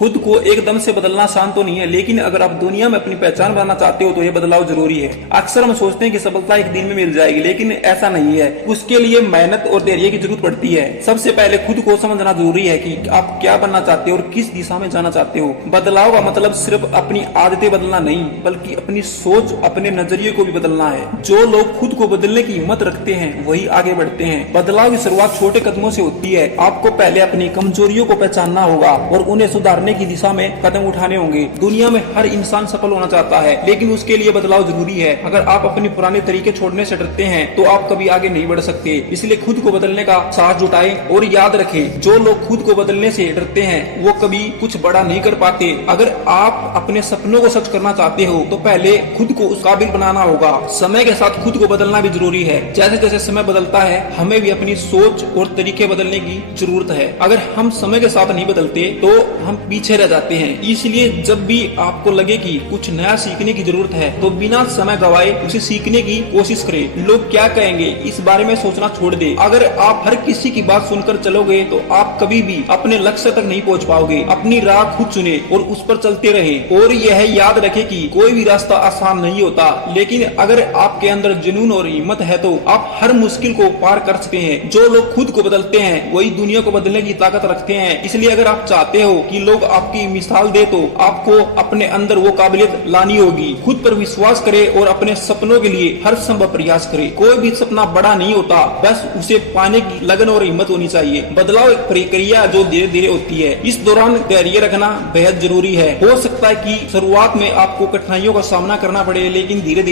खुद को एकदम से बदलना आसान तो नहीं है, लेकिन अगर आप दुनिया में अपनी पहचान बनाना चाहते हो तो ये बदलाव जरूरी है। अक्सर हम सोचते हैं कि सफलता एक दिन में मिल जाएगी, लेकिन ऐसा नहीं है। उसके लिए मेहनत और धैर्य की जरूरत पड़ती है। सबसे पहले खुद को समझना जरूरी है कि आप क्या बनना चाहते हो और किस दिशा में जाना चाहते हो। बदलाव का मतलब सिर्फ अपनी आदतें बदलना नहीं, बल्कि अपनी सोच, अपने नजरिए को भी बदलना है। जो लोग खुद को बदलने की हिम्मत रखते हैं वही आगे बढ़ते हैं। बदलाव की शुरुआत छोटे कदमों से होती है। आपको पहले अपनी कमजोरियों को पहचानना होगा और उन्हें सुधारने की दिशा में कदम उठाने होंगे। दुनिया में हर इंसान सफल होना चाहता है, लेकिन उसके लिए बदलाव जरूरी है। अगर आप अपने पुराने तरीके छोड़ने से डरते हैं तो आप कभी आगे नहीं बढ़ सकते। इसलिए खुद को बदलने का साहस जुटाएं और याद रखें, जो लोग खुद को बदलने से डरते हैं वो कभी कुछ बड़ा नहीं कर पाते। अगर आप अपने सपनों को सच करना चाहते हो तो पहले खुद को उस काबिल बनाना होगा। समय के साथ खुद को बदलना भी जरूरी है। जैसे जैसे समय बदलता है हमें भी अपनी सोच और तरीके बदलने की जरूरत है। अगर हम समय के साथ नहीं बदलते तो हम पीछे रह जाते हैं। इसलिए जब भी आपको लगे कि कुछ नया सीखने की जरूरत है तो बिना समय गवाए उसे सीखने की कोशिश करें। लोग क्या कहेंगे इस बारे में सोचना छोड़ दे। अगर आप हर किसी की बात सुनकर चलोगे तो आप कभी भी अपने लक्ष्य तक नहीं पहुंच पाओगे। अपनी राह खुद चुने और उस पर चलते रहे। और यह याद रखें कि कोई भी रास्ता आसान नहीं होता, लेकिन अगर आपके अंदर जुनून और हिम्मत है तो आप हर मुश्किल को पार कर सकते हैं। जो लोग खुद को बदलते हैं वही दुनिया को बदलने की ताकत रखते हैं। इसलिए अगर आप चाहते हो कि लोग आपकी मिसाल दे तो आपको अपने अंदर वो काबिलियत लानी होगी। खुद पर विश्वास करें और अपने सपनों के लिए हर संभव प्रयास करें। कोई भी सपना बड़ा नहीं होता, बस उसे पाने की लगन और हिम्मत होनी चाहिए। बदलाव एक प्रक्रिया जो धीरे धीरे होती है। इस दौरान धैर्य रखना बेहद जरूरी है। हो सकता है कि शुरुआत में आपको कठिनाइयों का सामना करना पड़े, लेकिन धीरे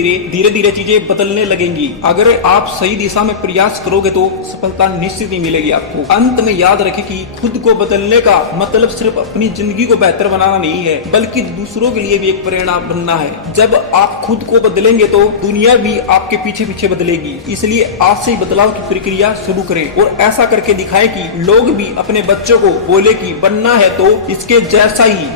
धीरे चीजें बदलने लगेंगी। अगर आप सही दिशा में प्रयास करोगे तो सफलता निश्चित ही मिलेगी आपको। अंत में याद रखें कि खुद को बदलने का मतलब सिर्फ अपनी जिंदगी को बेहतर बनाना नहीं है, बल्कि दूसरों के लिए भी एक प्रेरणा बनना है। जब आप खुद को बदलेंगे तो दुनिया भी आपके पीछे पीछे बदलेगी। इसलिए आज से बदलाव की प्रक्रिया शुरू करें और ऐसा करके दिखाएं कि लोग भी अपने बच्चों को बोले कि बनना है तो इसके जैसा ही